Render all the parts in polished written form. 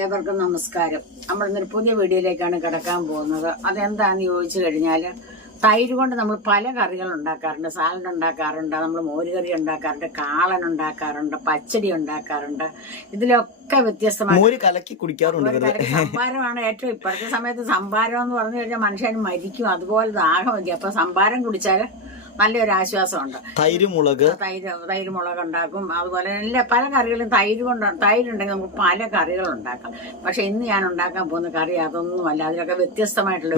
ഏവർക്കും നമസ്കാരം. നമ്മൾ ഇന്നൊരു പുതിയ വീഡിയോയിലേക്കാണ് കിടക്കാൻ പോകുന്നത്. അതെന്താണെന്ന് ചോദിച്ചു കഴിഞ്ഞാൽ, തൈര് കൊണ്ട് നമ്മൾ പല കറികൾ ഉണ്ടാക്കാറുണ്ട്. സാലഡ് ഉണ്ടാക്കാറുണ്ട്, നമ്മൾ മോരുകറി ഉണ്ടാക്കാറുണ്ട്, കാളൻ ഉണ്ടാക്കാറുണ്ട്, പച്ചടി ഉണ്ടാക്കാറുണ്ട്. ഇതിലൊക്കെ വ്യത്യസ്തമായി കലക്കി കുടിക്കാറുണ്ട്. സംഭാരമാണ് ഏറ്റവും ഇപ്പോഴത്തെ സമയത്ത്. സംഭാരം എന്ന് പറഞ്ഞു കഴിഞ്ഞാൽ മനുഷ്യൻ മരിക്കും, അതുപോലെ ദാഹമില്ല. അപ്പൊ സംഭാരം കുടിച്ചാൽ നല്ലൊരു ആശ്വാസമുണ്ട്. തൈര് മുളക് ഉണ്ടാക്കും. അതുപോലെ എല്ലാ പല കറികളും തൈരുണ്ടെങ്കിൽ നമുക്ക് പല കറികൾ ഉണ്ടാക്കാം. പക്ഷെ ഇന്ന് ഞാൻ ഉണ്ടാക്കാൻ പോകുന്ന കറി അതൊന്നുമല്ല. അതിലൊക്കെ വ്യത്യസ്തമായിട്ടുള്ള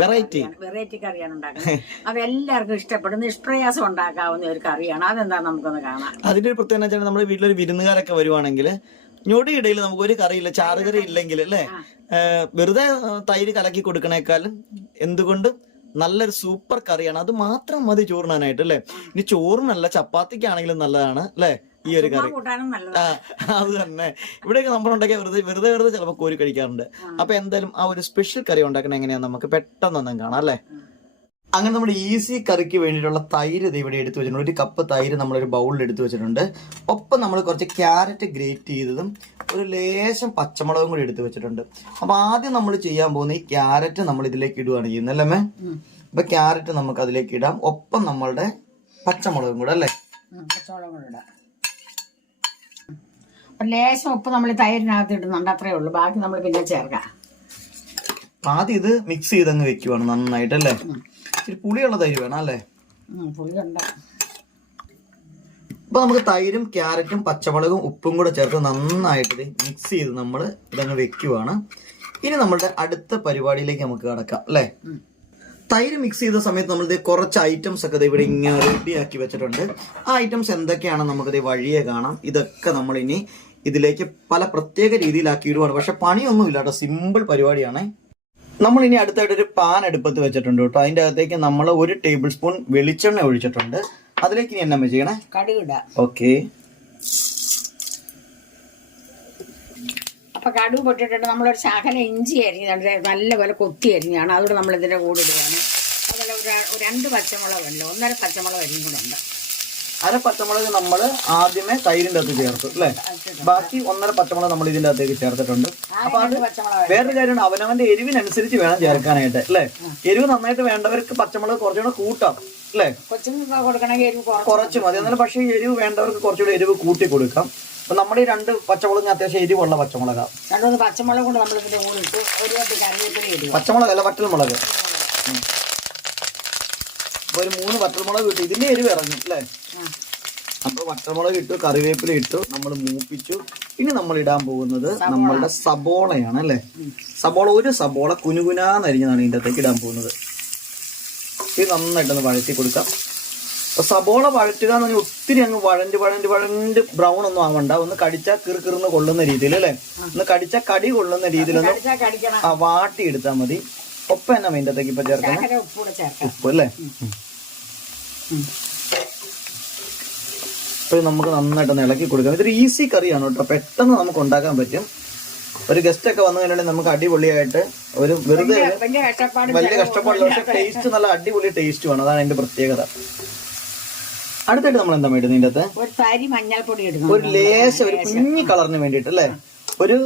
വെറൈറ്റി കറിയാണ് ഉണ്ടാക്കുന്നത്. അത് എല്ലാവർക്കും ഇഷ്ടപ്പെടും, നിഷ്പ്രയാസം ഉണ്ടാക്കാവുന്ന ഒരു കറിയാണ്. അതെന്താ നമുക്കൊന്ന് കാണാം. അതിന്റെ ഒരു പ്രത്യേകത വെച്ചാൽ നമ്മുടെ വീട്ടിലൊരു വിരുന്നുകാരൊക്കെ വരുവാണെങ്കിൽ ഞൊടിയിടയിൽ നമുക്ക് ഒരു കറിയില്ല, ചാറുകറി ഇല്ലെങ്കിൽ അല്ലേ, വെറുതെ തൈര് കലക്കി കൊടുക്കണേക്കാളും എന്തുകൊണ്ട് നല്ലൊരു സൂപ്പർ കറിയാണ്. അത് മാത്രം മതി ചോറിനാനായിട്ട് അല്ലേ. ഇനി ചോറിനല്ല ചപ്പാത്തിക്കാണെങ്കിലും നല്ലതാണ് അല്ലേ ഈ ഒരു കറി. അത് തന്നെ ഇവിടെയൊക്കെ നമ്മളുണ്ടാക്കിയ വെറുതെ ചിലപ്പോൾ കോരി കഴിക്കാറുണ്ട്. അപ്പൊ എന്തായാലും ആ ഒരു സ്പെഷ്യൽ കറി ഉണ്ടാക്കണ എങ്ങനെയാന്ന് നമുക്ക് പെട്ടെന്നൊന്നും കാണാം അല്ലേ. അങ്ങനെ നമ്മുടെ ഈസി കറിക്ക് വേണ്ടിയിട്ടുള്ള തൈര് ഇവിടെ എടുത്തു വെച്ചിട്ടുണ്ട്. ഒരു കപ്പ് തൈര് നമ്മളൊരു ബൗളിൽ എടുത്തു വെച്ചിട്ടുണ്ട്. ഒപ്പം നമ്മൾ കുറച്ച് ക്യാരറ്റ് ഗ്രേറ്റ് ചെയ്തതും ഒരു ലേശം പച്ചമുളകും കൂടി എടുത്തു വെച്ചിട്ടുണ്ട്. അപ്പൊ ആദ്യം നമ്മൾ ചെയ്യാൻ പോകുന്ന ഈ ക്യാരറ്റ് നമ്മൾ ഇതിലേക്ക് ഇടുകയാണ് ചെയ്യുന്നത് അല്ലേ. അപ്പൊ ക്യാരറ്റ് നമുക്ക് അതിലേക്ക് ഇടാം. ഒപ്പം നമ്മളുടെ പച്ചമുളകും കൂടെ അല്ലേ. ലേശം ഉപ്പ് നമ്മൾ തൈരിനകത്ത് ഇടുന്നുണ്ട്, അത്രേ ഉള്ളൂ. ബാക്കി നമ്മൾ പിന്നെ ചേർക്കാം. ആദ്യം ഇത് മിക്സ് ചെയ്തങ്ങ് വെക്കുവാണ് നന്നായിട്ടല്ലേ. ഇച്ചിരി പുളിയുള്ള തൈര് വേണം അല്ലേ. പുളിയുണ്ട്. അപ്പൊ നമുക്ക് തൈരും ക്യാരറ്റും പച്ചമുളകും ഉപ്പും കൂടെ ചേർത്ത് നന്നായിട്ട് മിക്സ് ചെയ്ത് നമ്മൾ ഇതങ്ങ് വെക്കുവാണ്. ഇനി നമ്മളുടെ അടുത്ത പരിപാടിയിലേക്ക് നമുക്ക് കടക്കാം അല്ലേ. തൈര് മിക്സ് ചെയ്ത സമയത്ത് നമ്മളിത് കുറച്ച് ഐറ്റംസ് ഒക്കെ ഇവിടെ ഇങ്ങനെ റെഡിയാക്കി വെച്ചിട്ടുണ്ട്. ആ ഐറ്റംസ് എന്തൊക്കെയാണെന്ന് നമുക്കിത് വഴിയെ കാണാം. ഇതൊക്കെ നമ്മൾ ഇനി ഇതിലേക്ക് പല പ്രത്യേക രീതിയിലാക്കി ഇടുവാണ്. പക്ഷെ പണിയൊന്നും ഇല്ല കേട്ടോ, സിമ്പിൾ പരിപാടിയാണ്. നമ്മൾ ഇനി അടുത്തായിട്ട് ഒരു പാൻ അടുപ്പത്ത് വെച്ചിട്ടുണ്ട് കേട്ടോ. അതിന്റെ അകത്തേക്ക് നമ്മൾ 1 ടേബിൾ സ്പൂൺ വെളിച്ചെണ്ണ ഒഴിച്ചിട്ടുണ്ട്. അതിലേക്ക് ഇനി എന്നാ ചെയ്യണേ, കടുകിട. ഓക്കെ. അപ്പൊ കടുക് പൊട്ടിട്ടിട്ട് നമ്മളൊരു ശകല ഇഞ്ചി അരിഞ്ഞാണ്, നല്ലപോലെ കൊത്തി അരിഞ്ഞാണ്. അതുകൊണ്ട് നമ്മൾ ഇതിന്റെ കൂടെ ഇടുകയാണ്. അതുപോലെ 2 പച്ചമുളക് ഉണ്ട്, 1.5 പച്ചമുളക് അരിഞ്ഞും കൂടെ ഉണ്ട്. 1/2 പച്ചമുളക് നമ്മൾ ആദ്യമേ തൈരിന്റെ അകത്ത് ചേർത്തു അല്ലെ. ബാക്കി 1.5 പച്ചമുളക് നമ്മൾ ഇതിന്റെ അകത്തേക്ക് ചേർത്തിട്ടുണ്ട്. അപ്പൊ അത് വേറൊരു കാര്യമാണ്, അവനവന്റെ എരിവിനനുസരിച്ച് വേണം ചേർക്കാനായിട്ട് അല്ലെ. എരിവ് നന്നായിട്ട് വേണ്ടവർക്ക് പച്ചമുളക് കുറച്ചുകൂടെ കൂട്ടാം അല്ലെ. കുറച്ച് മതി എന്നാലും. പക്ഷെ എരിവ് വേണ്ടവർക്ക് കുറച്ചുകൂടെ എരിവ് കൂട്ടി കൊടുക്കാം. അപ്പൊ നമ്മുടെ ഈ 2 പച്ചമുളക് അത്യാവശ്യം എരിവുള്ള പച്ചമുളകാണ്. 2 പച്ചമുളക് കൊണ്ട് നമ്മൾ ഇതിന്റെ കൂടെ ഇട്ട് ഒരു കറിവേപ്പില ഇടുക. പച്ചമുളക് അല്ല, വറ്റൽമുളക്. ഒരു 3 വറ്റൽമുളക് ഇട്ടു, ഇതിന്റെ എരിവ് ഇറങ്ങും അല്ലേ. അപ്പൊ വറ്റൽമുളക് ഇട്ടു, കറിവേപ്പില ഇട്ടു, നമ്മൾ മൂപ്പിച്ചു. ഇനി നമ്മൾ ഇടാൻ പോകുന്നത് നമ്മളുടെ സബോളയാണ് അല്ലെ. ഒരു സബോള കുനുകുനാന്നരിഞ്ഞതാണ് ഇതിന്റെ അകത്തേക്ക് ഇടാൻ പോകുന്നത്. ഇത് നന്നായിട്ടൊന്ന് വഴറ്റി കൊടുക്കാം. അപ്പൊ സബോള വഴറ്റുക എന്ന് പറഞ്ഞാൽ ഒത്തിരി അങ്ങ് വഴണ്ട് ബ്രൗൺ ഒന്നും ആവണ്ട. ഒന്ന് കടിച്ചാൽ കിറുകിറുന്ന് കൊള്ളുന്ന രീതിയിൽ അല്ലെ, ഒന്ന് കടിച്ചാൽ കടി കൊള്ളുന്ന രീതിയിലൊന്ന് വാട്ടി എടുത്താൽ മതി. ഒപ്പം എന്നാ ഇതിന്റെ അകത്തേക്ക് ഇപ്പൊ ചേർക്കണം, ഉപ്പ് അല്ലേ. ഇപ്പൊ നമുക്ക് നന്നായിട്ട് ഇളക്കി കൊടുക്കാം. ഇതൊരു ഈസി കറിയാണ് കേട്ടോ, പെട്ടെന്ന് നമുക്ക് ഉണ്ടാക്കാൻ പറ്റും. ഒരു ഗസ്റ്റ് ഒക്കെ വന്നു കഴിഞ്ഞാൽ നമുക്ക് അടിപൊളിയായിട്ട് ഒരു വെറുതെ വലിയ കഷ്ടപ്പാടില്ല, പക്ഷെ ടേസ്റ്റ് നല്ല അടിപൊളി ടേസ്റ്റ് വേണം. അതാണ് അതിന്റെ പ്രത്യേകത. അടുത്തായിട്ട് നമ്മൾ എന്താ ഇടുന്നത് ഇതിന്റെ അകത്ത് ഒരു ലേശം ഒരു കുഞ്ഞി കളറിന് വേണ്ടിട്ട് അല്ലേ. ഒരു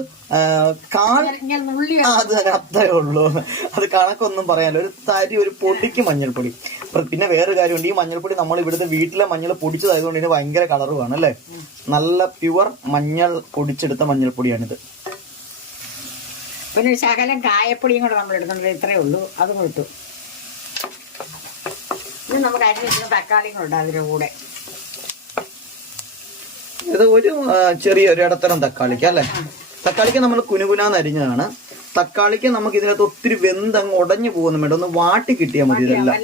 അത് അത്രേ ഉള്ളൂ. അത് കണക്കൊന്നും പറയാനല്ലോ. ഒരു തരി ഒരു പൊടിക്ക് മഞ്ഞൾപ്പൊടി. പിന്നെ വേറെ കാര്യമുണ്ട്, ഈ മഞ്ഞൾപ്പൊടി നമ്മൾ ഇവിടുത്തെ വീട്ടിലെ മഞ്ഞൾ പൊടിച്ചതായതുകൊണ്ട് ഇതിന് ഭയങ്കര കളറുമാണ് അല്ലേ. നല്ല പ്യുവർ മഞ്ഞൾ പൊടിച്ചെടുത്ത മഞ്ഞൾപ്പൊടിയാണിത്. പിന്നെ ശകലം കായപ്പൊടിയും കൂടെ നമ്മൾ എടുക്കുന്നുണ്ട്, ഇത്രേ ഉള്ളൂ. അതും ഇട്ടു. ഇനി നമുക്ക് അരിഞ്ഞിട്ട് തക്കാളിയും കൂടെ ഉണ്ട് അതിന്റെ കൂടെ. ഇത് ഒരു ചെറിയൊരു ഇടത്തരം തക്കാളിക്ക് അല്ലെ. തക്കാളിക്ക് നമ്മൾ കുനുകുനാന്ന് അരിഞ്ഞതാണ്. തക്കാളിക്ക് നമുക്ക് ഇതിനകത്ത് ഒത്തിരി വെന്തങ്ങ് ഉടഞ്ഞു പോകുന്നു വേണ്ട, ഒന്ന് വാട്ടി കിട്ടിയാൽ മതി. ഇതെല്ലാം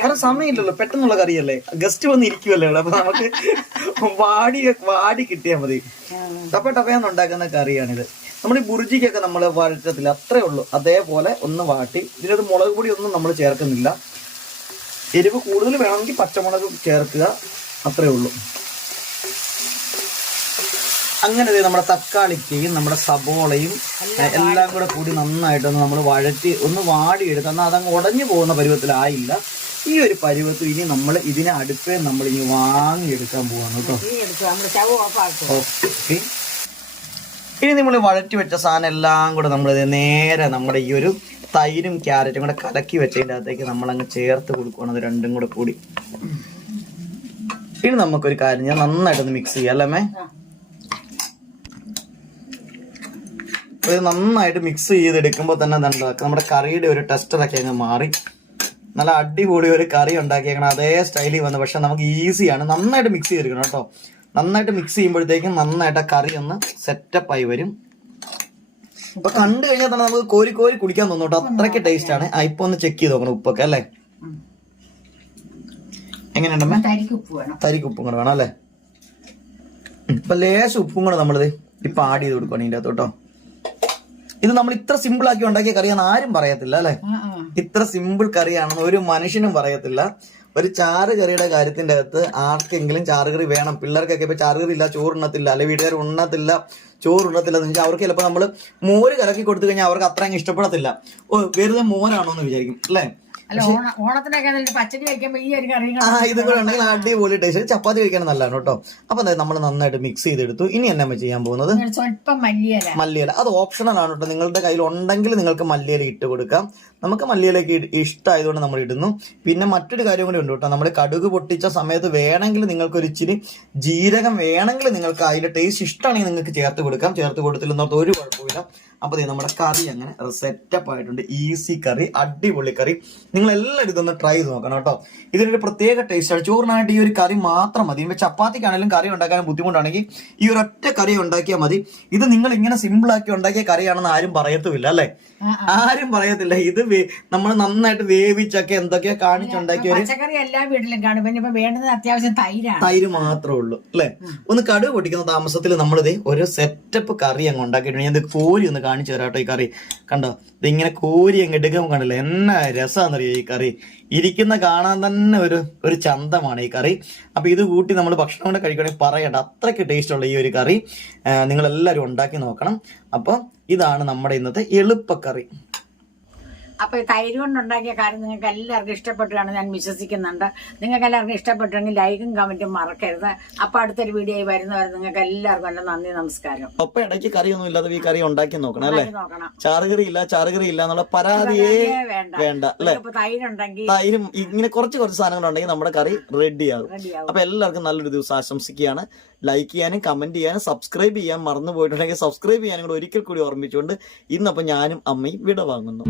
കാരണം സമയമില്ലല്ലോ, പെട്ടെന്നുള്ള കറിയല്ലേ, ഗസ്റ്റ് വന്ന് ഇരിക്കുമല്ലേ. അപ്പൊ നമുക്ക് വാടി കിട്ടിയാൽ മതി. ടപ്പയാന്ന് ഉണ്ടാക്കുന്ന കറിയാണിത്. നമ്മൾ ഈ ബുർജിക്കൊക്കെ നമ്മൾ വഴറ്റത്തില്ല, അത്രേ ഉള്ളൂ. അതേപോലെ ഒന്ന് വാട്ടി. ഇതിനകത്ത് മുളക് പൊടി ഒന്നും നമ്മൾ ചേർക്കുന്നില്ല. എരിവ് കൂടുതൽ വേണമെങ്കിൽ പച്ചമുളക് ചേർക്കുക, അത്രേ ഉള്ളൂ. അങ്ങനെ നമ്മുടെ തക്കാളിക്കയും നമ്മുടെ സബോളയും എല്ലാം കൂടെ കൂടി നന്നായിട്ടൊന്ന് നമ്മൾ വഴറ്റി ഒന്ന് വാടിയെടുത്ത്, എന്നാൽ അതങ്ങ് ഉടഞ്ഞു പോകുന്ന പരുവത്തിലായില്ല. ഈ ഒരു പരുവത്തിൽ ഇനി നമ്മൾ ഇതിനെ അടുപ്പേ നമ്മൾ ഇനി വാങ്ങിയെടുക്കാൻ പോവാണ് കേട്ടോ. ഓക്കെ. ഇനി നമ്മൾ വഴറ്റി വെച്ച സാധനം എല്ലാം കൂടെ നമ്മൾ നേരെ നമ്മുടെ ഈ ഒരു തൈരും ക്യാരറ്റും കൂടെ കലക്കി വെച്ചതിൻ്റെ അകത്തേക്ക് നമ്മളങ്ങ് ചേർത്ത് കൊടുക്കുകയാണ്. അത് രണ്ടും കൂടെ കൂടി. ഇനി നമുക്കൊരു കാര്യം ഞാൻ നന്നായിട്ടൊന്ന് മിക്സ് ചെയ്യാം അല്ലേ. ഇത് നന്നായിട്ട് മിക്സ് ചെയ്തെടുക്കുമ്പോൾ തന്നെ നമ്മുടെ കറിയുടെ ഒരു ടെക്സ്ചറൊക്കെ അങ്ങ് മാറി നല്ല അടിപൊളി ഒരു കറി ഉണ്ടാക്കിയേക്കണം അതേ സ്റ്റൈലിൽ വന്നു. പക്ഷെ നമുക്ക് ഈസിയാണ്. നന്നായിട്ട് മിക്സ് ചെയ്തെടുക്കണം കേട്ടോ. നന്നായിട്ട് മിക്സ് ചെയ്യുമ്പോഴത്തേക്കും നന്നായിട്ട് ആ കറി ഒന്ന് സെറ്റപ്പായി വരും. അപ്പൊ കണ്ടു കഴിഞ്ഞാൽ തന്നെ നമുക്ക് കോരി കോരി കുടിക്കാൻ തോന്നും കേട്ടോ. അത്രയ്ക്ക് ടേസ്റ്റ് ആണ്. ഇപ്പൊ ഒന്ന് ചെക്ക് ചെയ്ത് നോക്കണം ഉപ്പൊക്കെ അല്ലേ. എങ്ങനെയുണ്ടമ്മേ? തരിക്ക് ഉപ്പും കൂടെ വേണം അല്ലേ. ഇപ്പൊ ലേശം ഉപ്പും കൂടെ നമ്മളിത് ഇപ്പൊ ആഡ് ചെയ്ത് കൊടുക്കണം ഇതിന്റെ അകത്ത് കേട്ടോ. ഇത് നമ്മൾ ഇത്ര സിമ്പിൾ ആക്കി ഉണ്ടാക്കിയ കറിയാന്ന് ആരും പറയത്തില്ല അല്ലെ. ഇത്ര സിമ്പിൾ കറിയാണെന്ന് ഒരു മനുഷ്യനും പറയത്തില്ല. ഒരു ചാറ് കറിയുടെ കാര്യത്തിന്റെ അകത്ത് ആർക്കെങ്കിലും ചാറുകറി വേണം, പിള്ളേർക്കൊക്കെ ഇപ്പൊ ചാറുകറി ഇല്ല, ചോറുണ്ണത്തില്ല, അല്ലെ വീട്ടുകാർ ഉണ്ണത്തില്ല, ചോറുണ്ണത്തില്ല എന്ന് വെച്ചാൽ അവർക്ക് ചിലപ്പോൾ നമ്മൾ മോര് കലക്കി കൊടുത്തു കഴിഞ്ഞാൽ അവർക്ക് അത്ര അങ്ങ് ഇഷ്ടപ്പെടത്തില്ല. വെറുതെ മോരാണോ എന്ന് വിചാരിക്കും അല്ലേ. പച്ചടി കഴിക്കുമ്പോ ഈ ഒരു കറി ഇതും കൂടെ ഉണ്ടെങ്കിൽ അടിപൊളി ടേസ്റ്റ്. ചപ്പാത്തി കഴിക്കാൻ നല്ലതാണ് കേട്ടോ. അപ്പൊ നമ്മൾ നന്നായിട്ട് മിക്സ് ചെയ്തെടുത്തു. ഇനി എന്നാ ചെയ്യാൻ പോകുന്നത് മല്ലിയില. അത് ഓപ്ഷണൽ ആണ് കേട്ടോ. നിങ്ങളുടെ കയ്യിൽ ഉണ്ടെങ്കിൽ നിങ്ങൾക്ക് മല്ലിയില ഇട്ട് കൊടുക്കാം. നമുക്ക് മല്ലിയിലൊക്കെ ഇഷ്ടമായതുകൊണ്ട് നമ്മൾ ഇടുന്നു. പിന്നെ മറ്റൊരു കാര്യം കൂടി ഉണ്ട് കേട്ടോ. നമ്മൾ കടുക് പൊട്ടിച്ച സമയത്ത് വേണമെങ്കിൽ നിങ്ങൾക്ക് ഒരു ഇച്ചിരി ജീരകം വേണമെങ്കിൽ നിങ്ങൾക്ക് അതിന്റെ ടേസ്റ്റ് ഇഷ്ടമാണെങ്കിൽ നിങ്ങൾക്ക് ചേർത്ത് കൊടുക്കാം. ചേർത്ത് കൊടുത്തില്ലെന്നോർത്ത് ഒരു കുഴപ്പമില്ല. അപ്പൊ നമ്മുടെ കറി അങ്ങനെ സെറ്റപ്പ് ആയിട്ടുണ്ട്. ഈസി കറി, അടിപൊളി കറി. നിങ്ങൾ എല്ലാവരും ഇതൊന്ന് ട്രൈ ചെയ്ത് നോക്കണം കേട്ടോ. ഇതിനൊരു പ്രത്യേക ടേസ്റ്റ് ആണ്. ചോറിനായിട്ട് ഈ ഒരു കറി മാത്രം മതി. ഇപ്പൊ ചപ്പാത്തിക്കാണെങ്കിലും കറി ഉണ്ടാക്കാൻ ബുദ്ധിമുട്ടാണെങ്കിൽ ഈ ഒരു ഒറ്റ കറി ഉണ്ടാക്കിയാൽ മതി. ഇത് നിങ്ങൾ ഇങ്ങനെ സിമ്പിൾ ആക്കി ഉണ്ടാക്കിയ കറിയാണെന്ന് ആരും പറയത്തുമില്ല അല്ലെ. ആരും പറയത്തില്ല. ഇത് നമ്മൾ നന്നായിട്ട് വേവിച്ചൊക്കെ എന്തൊക്കെയാ കാണിച്ചുണ്ടാക്കിയ പച്ചക്കറി എല്ലാ വീട്ടിലും കാണും. പിന്നെ ഇപ്പൊ വേണ്ടത് അത്യാവശ്യം തൈര് മാത്രമേ ഉള്ളൂ അല്ലെ. ഒന്ന് കടുക് പൊട്ടിക്കുന്ന താമസത്തിൽ നമ്മളിത് ഒരു സെറ്റപ്പ് കറി അങ്ങ് ഉണ്ടാക്കിയിട്ടുണ്ട്. ഞാൻ ഇത് കോരി ഒന്ന് കാണിച്ചു തരാം കേട്ടോ. ഈ കറി കണ്ടോ, ഇതിങ്ങനെ കോരി അങ്ങ് എടുക്കാൻ കണ്ടില്ല. എന്നാ രസമാണെന്നറിയോ ഈ കറി. ഇരിക്കുന്ന കാണാൻ തന്നെ ഒരു ചന്തമാണ് ഈ കറി. അപ്പൊ ഇത് കൂട്ടി നമ്മൾ ഭക്ഷണം കൊണ്ട് കഴിക്കണമെങ്കിൽ പറയണ്ട, അത്രയ്ക്ക് ടേസ്റ്റ് ഉള്ള ഈ ഒരു കറി നിങ്ങൾ എല്ലാവരും ഉണ്ടാക്കി നോക്കണം. അപ്പൊ ഇതാണ് നമ്മുടെ ഇന്നത്തെ എളുപ്പക്കറി. അപ്പൊ തൈര് കൊണ്ടുണ്ടാക്കിയ കാര്യം നിങ്ങൾക്ക് എല്ലാവർക്കും ഇഷ്ടപ്പെട്ടാണ് ഞാൻ വിശ്വസിക്കുന്നുണ്ട്. നിങ്ങൾക്ക് എല്ലാവർക്കും ഇഷ്ടപ്പെട്ടെങ്കിൽ ലൈക്കും കമന്റും മറക്കരുത്. അപ്പൊ അടുത്തൊരു വീഡിയോ വരുന്നവരെ നിങ്ങൾക്ക് എല്ലാവർക്കും എന്റെ നന്ദി, നമസ്കാരം. അപ്പൊ ഇടയ്ക്ക് കറിയൊന്നും ഇല്ലാതെ ഈ കറി ഉണ്ടാക്കി നോക്കണം അല്ലേ. ചാറുകറി ഇല്ല എന്നുള്ള പരാതിയേ വേണ്ട അല്ലെ. തൈരും ഇങ്ങനെ കുറച്ച് സാധനങ്ങൾ ഉണ്ടെങ്കിൽ നമ്മുടെ കറി റെഡിയാകും. അപ്പൊ എല്ലാവർക്കും നല്ലൊരു ദിവസം ആശംസിക്കുകയാണ്. ലൈക്ക് ചെയ്യാനും കമന്റ് ചെയ്യാനും സബ്സ്ക്രൈബ് ചെയ്യാൻ മറന്നു പോയിട്ടുണ്ടെങ്കിൽ സബ്സ്ക്രൈബ് ചെയ്യാനും കൂടെ ഒരിക്കൽ കൂടി ഓർമ്മിച്ചുകൊണ്ട് ഇന്നപ്പോ ഞാനും അമ്മയും വിട വാങ്ങുന്നു.